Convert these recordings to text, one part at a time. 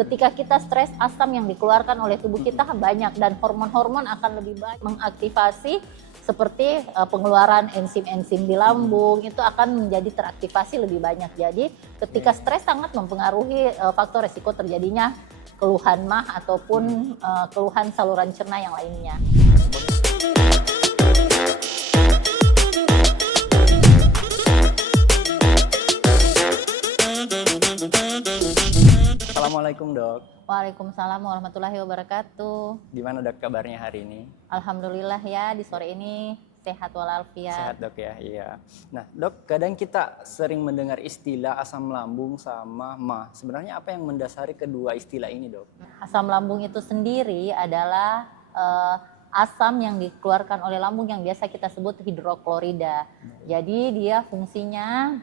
Ketika kita stres, asam yang dikeluarkan oleh tubuh kita banyak dan hormon-hormon akan lebih banyak mengaktifasi seperti pengeluaran enzim-enzim di lambung itu akan menjadi teraktivasi lebih banyak. Jadi ketika stres sangat mempengaruhi faktor resiko terjadinya keluhan mah ataupun keluhan saluran cerna yang lainnya. Assalamualaikum dok. Waalaikumsalam warahmatullahi wabarakatuh. Gimana dok kabarnya hari ini? Alhamdulillah ya, di sore ini sehat walafiat. Sehat dok ya, iya. Nah dok, kadang kita sering mendengar istilah asam lambung sama mah. Sebenarnya apa yang mendasari kedua istilah ini dok? Asam lambung itu sendiri adalah asam yang dikeluarkan oleh lambung yang biasa kita sebut hidroklorida. Jadi dia fungsinya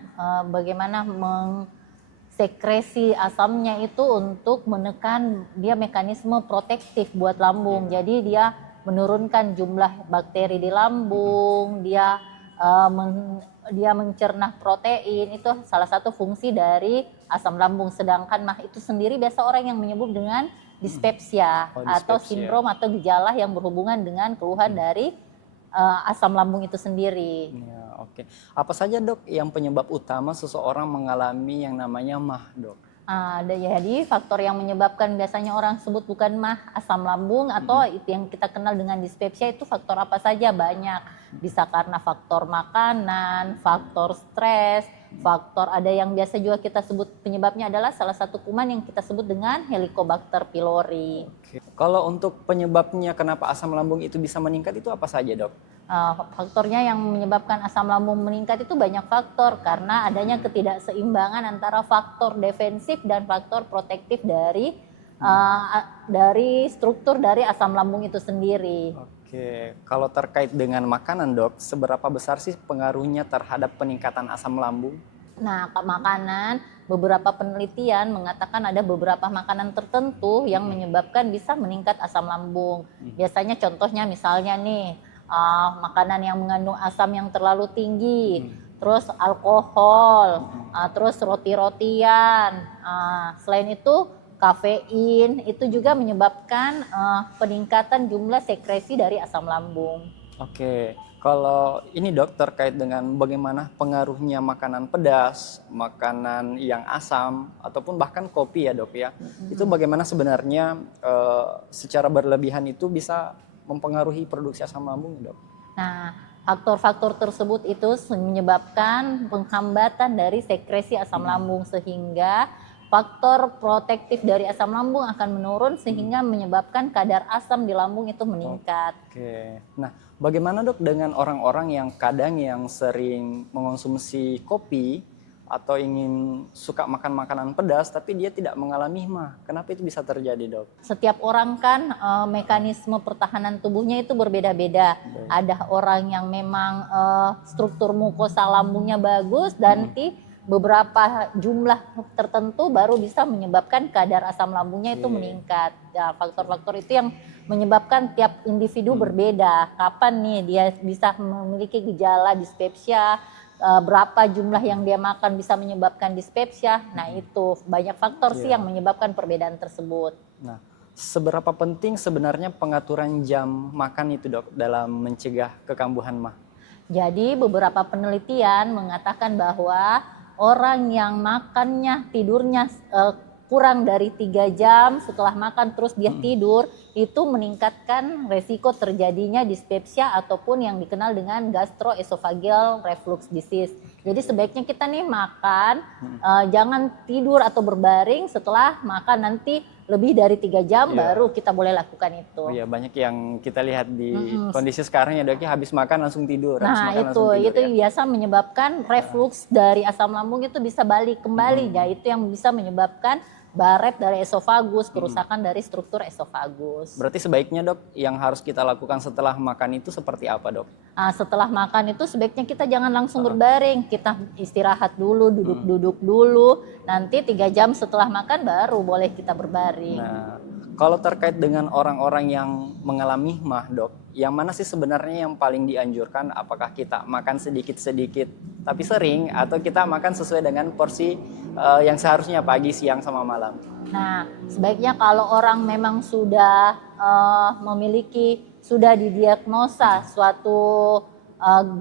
bagaimana sekresi asamnya itu untuk menekan, dia mekanisme protektif buat lambung. Jadi dia menurunkan jumlah bakteri di lambung, dia mencerna protein, itu salah satu fungsi dari asam lambung. Sedangkan mah itu sendiri biasa orang yang menyebut dengan dispepsia, atau sindrom atau gejala yang berhubungan dengan keluhan dari asam lambung itu sendiri. Ya, oke. Apa saja dok yang penyebab utama seseorang mengalami yang namanya mah dok? Jadi faktor yang menyebabkan biasanya orang sebut bukan mah, asam lambung atau itu yang kita kenal dengan dispepsia, itu faktor apa saja? Banyak. Bisa karena faktor makanan, faktor stres, faktor ada yang biasa juga kita sebut penyebabnya adalah salah satu kuman yang kita sebut dengan Helicobacter pylori. Oke. Kalau untuk penyebabnya kenapa asam lambung itu bisa meningkat itu apa saja dok? Faktornya yang menyebabkan asam lambung meningkat itu banyak faktor karena adanya ketidakseimbangan antara faktor defensif dan faktor protektif dari struktur dari asam lambung itu sendiri. Oke, kalau terkait dengan makanan dok, seberapa besar sih pengaruhnya terhadap peningkatan asam lambung? Nah, makanan, beberapa penelitian mengatakan ada beberapa makanan tertentu yang menyebabkan bisa meningkat asam lambung. Biasanya contohnya misalnya nih, makanan yang mengandung asam yang terlalu tinggi, terus alkohol, terus roti-rotian. Selain itu kafein itu juga menyebabkan peningkatan jumlah sekresi dari asam lambung. Oke, kalau ini dok terkait dengan bagaimana pengaruhnya makanan pedas, makanan yang asam, ataupun bahkan kopi ya dok ya, itu bagaimana sebenarnya secara berlebihan itu bisa mempengaruhi produksi asam lambung dok? Nah, faktor-faktor tersebut itu menyebabkan penghambatan dari sekresi asam lambung sehingga faktor protektif dari asam lambung akan menurun sehingga menyebabkan kadar asam di lambung itu meningkat. Oke, nah bagaimana dok dengan orang-orang yang kadang yang sering mengonsumsi kopi atau ingin suka makan makanan pedas tapi dia tidak mengalami mah? Kenapa itu bisa terjadi dok? Setiap orang kan mekanisme pertahanan tubuhnya itu berbeda-beda. Ada orang yang memang struktur mukosa lambungnya bagus dan beberapa jumlah tertentu baru bisa menyebabkan kadar asam lambungnya itu meningkat. Ya, faktor-faktor itu yang menyebabkan tiap individu berbeda. Kapan nih dia bisa memiliki gejala dispepsia, berapa jumlah yang dia makan bisa menyebabkan dispepsia. Nah itu banyak faktor sih yang menyebabkan perbedaan tersebut. Nah, seberapa penting sebenarnya pengaturan jam makan itu dok dalam mencegah kekambuhan mah? Jadi beberapa penelitian mengatakan bahwa orang yang makannya tidurnya kurang dari 3 jam setelah makan terus dia tidur itu meningkatkan resiko terjadinya dispepsia ataupun yang dikenal dengan gastroesophageal reflux disease. Jadi sebaiknya kita nih makan jangan tidur atau berbaring setelah makan, nanti lebih dari 3 jam baru kita boleh lakukan itu. Oh iya, banyak yang kita lihat di kondisi sekarang ya dok ya, habis makan langsung tidur. Nah itu biasa menyebabkan reflux dari asam lambung itu bisa balik kembali. Ya itu yang bisa menyebabkan baret dari esofagus, kerusakan dari struktur esofagus. Berarti sebaiknya dok yang harus kita lakukan setelah makan itu seperti apa dok? Setelah makan itu sebaiknya kita jangan langsung berbaring, kita istirahat dulu, duduk-duduk dulu, nanti 3 jam setelah makan baru boleh kita berbaring. Nah, Kalau terkait dengan orang-orang yang mengalami mah dok, yang mana sih sebenarnya yang paling dianjurkan? Apakah kita makan sedikit-sedikit tapi sering, atau kita makan sesuai dengan porsi yang seharusnya pagi, siang, sama malam? Nah, sebaiknya kalau orang memang sudah sudah didiagnosa suatu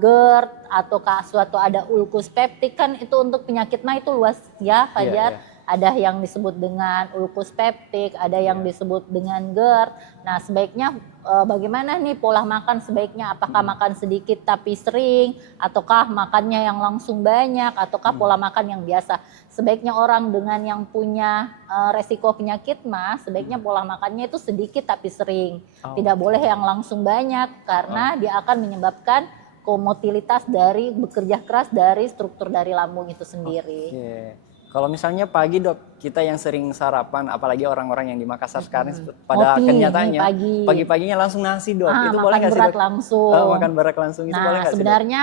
GERD atau suatu ada ulkus peptik, kan itu untuk penyakit mah itu luas ya Iya, Fajar. iya. Ada yang disebut dengan ulkus peptik, ada yang Iya. disebut dengan GERD. Nah, sebaiknya bagaimana nih pola makan sebaiknya? Apakah makan sedikit tapi sering, ataukah makannya yang langsung banyak, ataukah pola makan yang biasa? Sebaiknya orang dengan yang punya resiko penyakit mah, sebaiknya pola makannya itu sedikit tapi sering. Oh, Tidak boleh yang langsung banyak karena dia akan menyebabkan komotilitas dari bekerja keras dari struktur dari lambung itu sendiri. oke. Kalau misalnya pagi dok, kita yang sering sarapan, apalagi orang-orang yang di Makassar sekarang pada Ngopi nih kenyataannya pagi. pagi-paginya langsung nasi dok. Itu boleh Makan nggak sih berat dok? langsung. Makan berat langsung itu boleh Nah, nggak sih dok? sebenarnya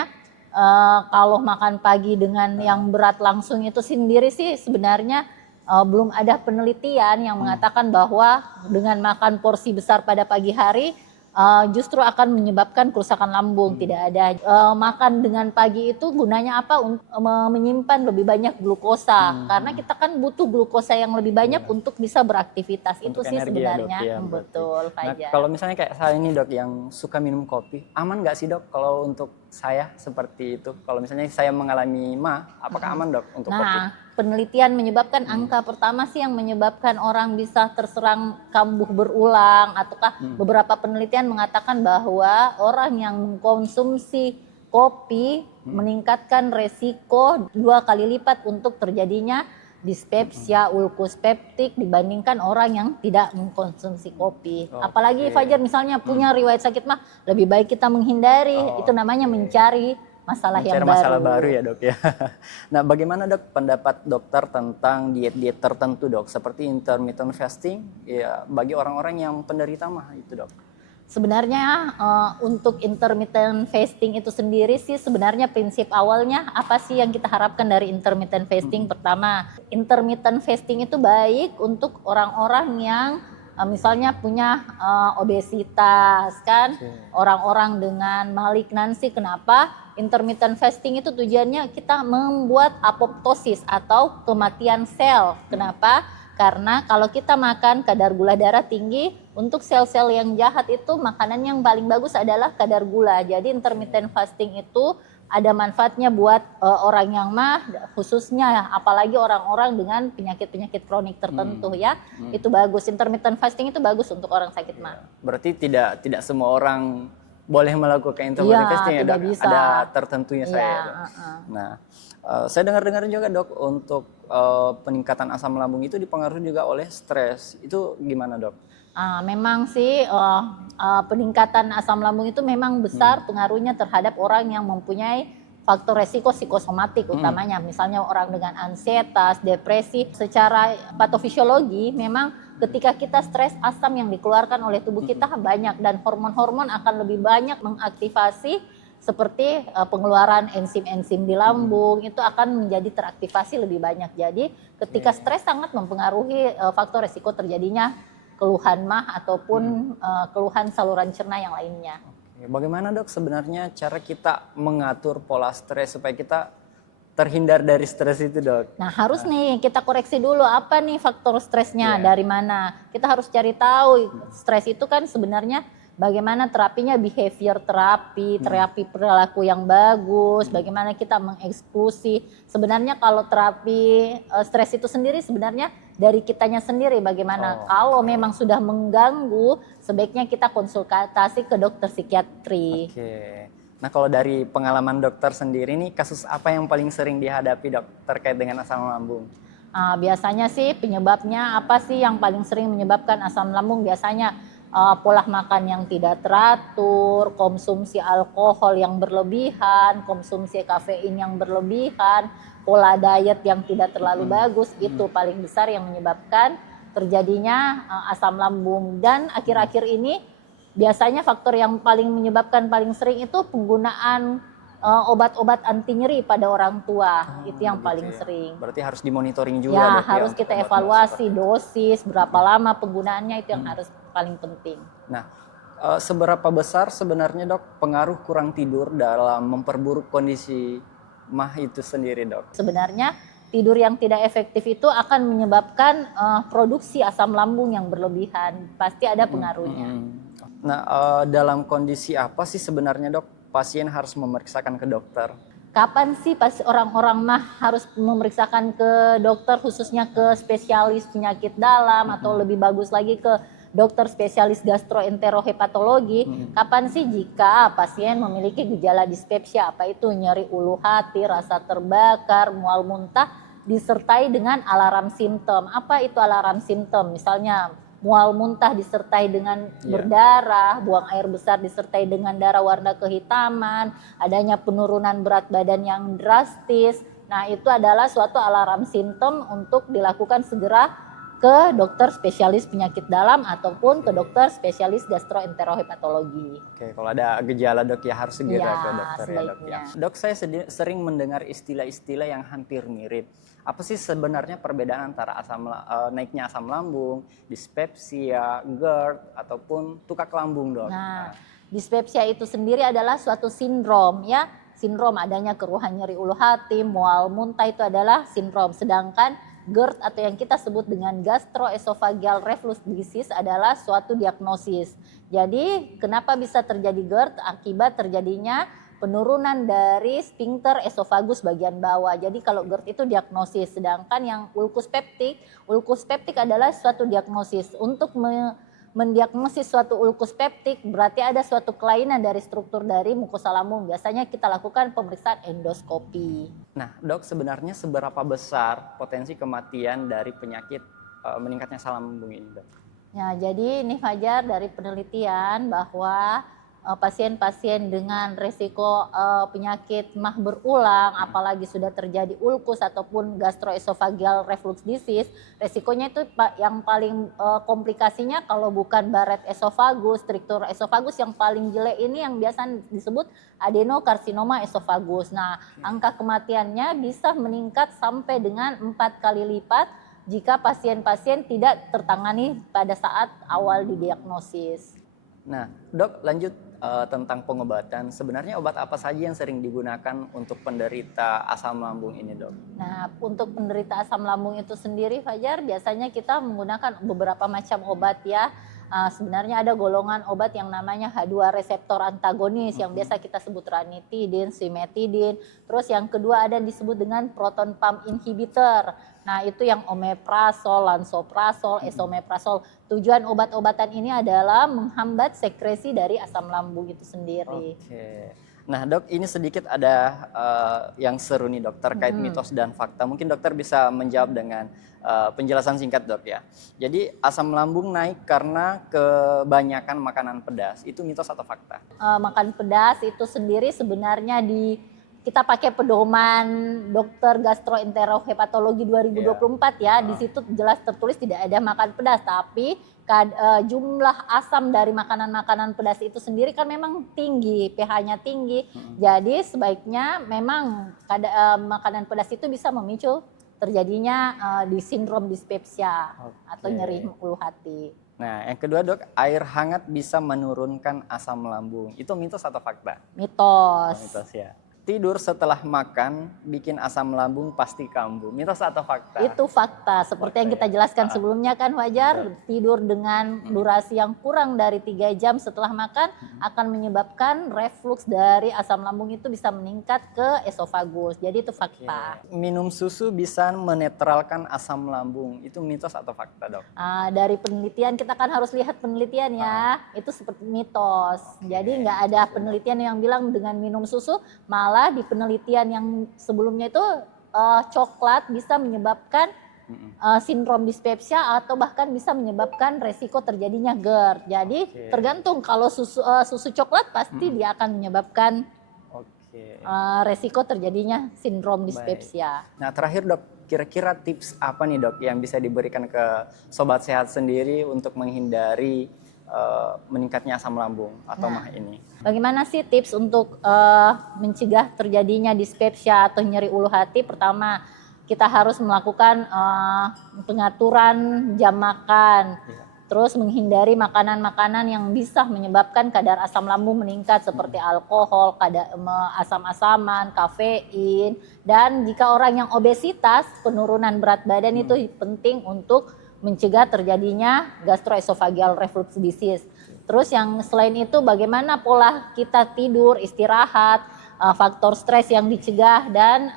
kalau makan pagi dengan yang berat langsung itu sendiri sih sebenarnya belum ada penelitian yang mengatakan bahwa dengan makan porsi besar pada pagi hari justru akan menyebabkan kerusakan lambung. Tidak ada. Makan dengan pagi itu gunanya apa? Untuk menyimpan lebih banyak glukosa. Karena kita kan butuh glukosa yang lebih banyak untuk bisa beraktivitas. Untuk Itu sih energi ya dok sebenarnya. ya berarti. Betul, Nah Fajar. kalau misalnya kayak saya ini dok yang suka minum kopi, aman nggak sih dok kalau untuk saya seperti itu? Kalau misalnya saya mengalami mah, apakah aman dok untuk kopi? Nah, penelitian menyebabkan angka pertama sih yang menyebabkan orang bisa terserang kambuh berulang, ataukah beberapa penelitian mengatakan bahwa orang yang mengkonsumsi kopi meningkatkan resiko 2 kali lipat untuk terjadinya dispepsia, ulkus peptik dibandingkan orang yang tidak mengkonsumsi kopi. Apalagi Oke. Fajar misalnya punya riwayat sakit mah, lebih baik kita menghindari. Itu namanya Oke. mencari masalah yang Mencari baru. masalah baru ya dok ya. Nah bagaimana dok pendapat dokter tentang diet-diet tertentu dok, seperti intermittent fasting ya bagi orang-orang yang penderita mah itu dok? Sebenarnya untuk intermittent fasting itu sendiri sih sebenarnya prinsip awalnya apa sih yang kita harapkan dari intermittent fasting? Pertama, intermittent fasting itu baik untuk orang-orang yang misalnya punya obesitas kan, orang-orang dengan malignansi. Kenapa? Intermittent fasting itu tujuannya kita membuat apoptosis atau kematian sel. Kenapa? Karena kalau kita makan kadar gula darah tinggi, untuk sel-sel yang jahat itu makanan yang paling bagus adalah kadar gula. Jadi intermittent fasting itu ada manfaatnya buat orang yang mah, khususnya apalagi orang-orang dengan penyakit-penyakit kronik tertentu ya. Itu bagus, intermittent fasting itu bagus untuk orang sakit mah. Berarti tidak semua orang boleh melakukan Iya, intermittent fasting ya tidak dok? bisa. Ada tertentunya saya Iya, ya, dok. Nah saya dengar-dengar juga dok untuk peningkatan asam lambung itu dipengaruhi juga oleh stres. Itu gimana dok? Memang sih peningkatan asam lambung itu memang besar pengaruhnya terhadap orang yang mempunyai faktor resiko psikosomatik utamanya. Misalnya orang dengan ansietas, depresi. Secara patofisiologi memang ketika kita stres, asam yang dikeluarkan oleh tubuh kita banyak dan hormon-hormon akan lebih banyak mengaktifasi seperti pengeluaran enzim-enzim di lambung itu akan menjadi teraktivasi lebih banyak. Jadi ketika stres sangat mempengaruhi faktor resiko terjadinya keluhan mah ataupun keluhan saluran cerna yang lainnya. Oke, bagaimana dok sebenarnya cara kita mengatur pola stres supaya kita terhindar dari stres itu dok? Nah harus nih kita koreksi dulu apa nih faktor stresnya dari mana. Kita harus cari tahu stres itu kan sebenarnya bagaimana terapinya, behavior terapi, terapi perilaku yang bagus, bagaimana kita mengeksklusi. Sebenarnya kalau terapi stres itu sendiri sebenarnya dari kitanya sendiri bagaimana. Kalau memang sudah mengganggu, sebaiknya kita konsultasi ke dokter psikiatri. Oke. Nah kalau dari pengalaman dokter sendiri nih, kasus apa yang paling sering dihadapi dok terkait dengan asam lambung? Biasanya sih penyebabnya apa sih yang paling sering menyebabkan asam lambung? Biasanya pola makan yang tidak teratur, konsumsi alkohol yang berlebihan, konsumsi kafein yang berlebihan, pola diet yang tidak terlalu bagus, itu paling besar yang menyebabkan terjadinya asam lambung. Dan akhir-akhir ini biasanya faktor yang paling menyebabkan paling sering itu penggunaan obat-obat anti nyeri pada orang tua. Itu yang begitu paling ya. sering. Berarti harus dimonitoring juga Ya, dok ya harus untuk kita obat-obat evaluasi seperti itu. dosis, berapa lama penggunaannya, itu yang harus paling penting. Nah, seberapa besar sebenarnya dok pengaruh kurang tidur dalam memperburuk kondisi mah itu sendiri dok? Sebenarnya tidur yang tidak efektif itu akan menyebabkan produksi asam lambung yang berlebihan. Pasti ada pengaruhnya. Nah, dalam kondisi apa sih sebenarnya dok pasien harus memeriksakan ke dokter? Kapan sih pas orang-orang mah harus memeriksakan ke dokter, khususnya ke spesialis penyakit dalam atau lebih bagus lagi ke dokter spesialis gastroenterohepatologi? Kapan sih jika pasien memiliki gejala dispepsia, apa itu nyeri ulu hati, rasa terbakar, mual muntah disertai dengan alarm simptom. Apa itu alarm simptom? Misalnya mual muntah disertai dengan berdarah, buang air besar disertai dengan darah warna kehitaman, adanya penurunan berat badan yang drastis. Nah, itu adalah suatu alarm simptom untuk dilakukan segera ke dokter spesialis penyakit dalam ataupun ke dokter spesialis gastroenterohepatologi. Oke, kalau ada gejala dok ya harus segera Ya, ke dokter ya dok ya. sebaiknya. Dok, saya sering mendengar istilah-istilah yang hampir mirip. Apa sih sebenarnya perbedaan antara naiknya asam lambung, dispepsia, GERD, ataupun tukak lambung dok? Nah, dispepsia itu sendiri adalah suatu sindrom ya. Sindrom adanya keluhan nyeri ulu hati, mual muntah itu adalah sindrom. Sedangkan GERD atau yang kita sebut dengan gastroesophageal reflux disease adalah suatu diagnosis. Jadi kenapa bisa terjadi GERD? Akibat terjadinya penurunan dari sphincter esofagus bagian bawah. Jadi kalau GERD itu diagnosis, sedangkan yang ulkus peptik adalah suatu diagnosis. Untuk mendiagnosis suatu ulkus peptik berarti ada suatu kelainan dari struktur dari mukosa lambung. Biasanya kita lakukan pemeriksaan endoskopi. Nah dok, sebenarnya seberapa besar potensi kematian dari penyakit meningkatnya asam lambung ini dok? Ya, jadi ini Fajar dari penelitian bahwa pasien-pasien dengan resiko penyakit mah berulang, apalagi sudah terjadi ulkus ataupun gastroesophageal reflux disease, resikonya itu yang paling komplikasinya kalau bukan baret esofagus, struktur esofagus yang paling jelek ini yang biasa disebut adenokarsinoma esofagus. Nah, angka kematiannya bisa meningkat sampai dengan 4 kali lipat jika pasien-pasien tidak tertangani pada saat awal didiagnosis. Nah dok, lanjut tentang pengobatan. Sebenarnya obat apa saja yang sering digunakan untuk penderita asam lambung ini dok? Nah, untuk penderita asam lambung itu sendiri Fajar, biasanya kita menggunakan beberapa macam obat ya. Sebenarnya ada golongan obat yang namanya H2 reseptor antagonis yang biasa kita sebut ranitidin, simetidin. Terus yang kedua ada disebut dengan proton pump inhibitor. Nah, itu yang omeprazol, lansoprazol, esomeprazol. Tujuan obat-obatan ini adalah menghambat sekresi dari asam lambung itu sendiri. Oke. Nah dok, ini sedikit ada yang seru nih dok terkait mitos dan fakta. Mungkin dokter bisa menjawab dengan penjelasan singkat dok ya. Jadi asam lambung naik karena kebanyakan makanan pedas. Itu mitos atau fakta? Makan pedas itu sendiri sebenarnya kita pakai pedoman dokter gastroenterohepatologi 2024 ya. Di situ jelas tertulis tidak ada makan pedas, tapi jumlah asam dari makanan-makanan pedas itu sendiri kan memang tinggi, pH-nya tinggi. Jadi sebaiknya memang makanan pedas itu bisa memicu terjadinya di sindrom dispepsia atau nyeri ulu hati. Nah yang kedua dok, air hangat bisa menurunkan asam lambung. Itu mitos atau fakta? Mitos. Mitos ya. Tidur setelah makan bikin asam lambung pasti kambuh. Mitos atau fakta? Itu fakta. Seperti yang kita jelaskan sebelumnya kan Wajar, tidur dengan durasi yang kurang dari 3 jam setelah makan akan menyebabkan reflux dari asam lambung itu bisa meningkat ke esofagus. Jadi itu fakta. Minum susu bisa menetralkan asam lambung. Itu mitos atau fakta dok? Dari penelitian kita kan harus lihat penelitian ya. Itu seperti mitos. Jadi nggak ada penelitian yang bilang dengan minum susu malah di penelitian yang sebelumnya itu coklat bisa menyebabkan sindrom dispepsia atau bahkan bisa menyebabkan resiko terjadinya GERD. Jadi tergantung, kalau susu coklat pasti dia akan menyebabkan resiko terjadinya sindrom dispepsia. Nah terakhir dok, kira-kira tips apa nih dok yang bisa diberikan ke sobat sehat sendiri untuk menghindari meningkatnya asam lambung atau Nah. MAH ini. Bagaimana sih tips untuk mencegah terjadinya dispepsia atau nyeri ulu hati? Pertama, kita harus melakukan pengaturan jam makan. Iya. Terus menghindari makanan-makanan yang bisa menyebabkan kadar asam lambung meningkat seperti alkohol, asam-asaman, kafein. Dan jika orang yang obesitas, penurunan berat badan itu penting untuk mencegah terjadinya gastroesophageal reflux disease. Terus yang selain itu bagaimana pola kita tidur, istirahat, faktor stres yang dicegah, dan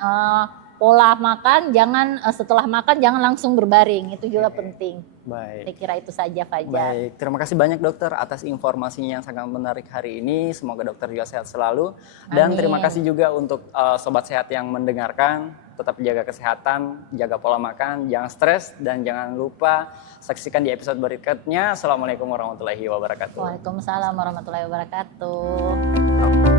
pola makan, jangan setelah makan jangan langsung berbaring, itu juga penting. Saya Baik. kira itu saja, Fajar. Baik, terima kasih banyak dokter atas informasinya yang sangat menarik hari ini. Semoga dokter juga sehat selalu. Dan Amin. terima kasih juga untuk sobat sehat yang mendengarkan. Tetap jaga kesehatan, jaga pola makan, jangan stres, dan jangan lupa saksikan di episode berikutnya. Assalamualaikum warahmatullahi wabarakatuh. Waalaikumsalam warahmatullahi wabarakatuh.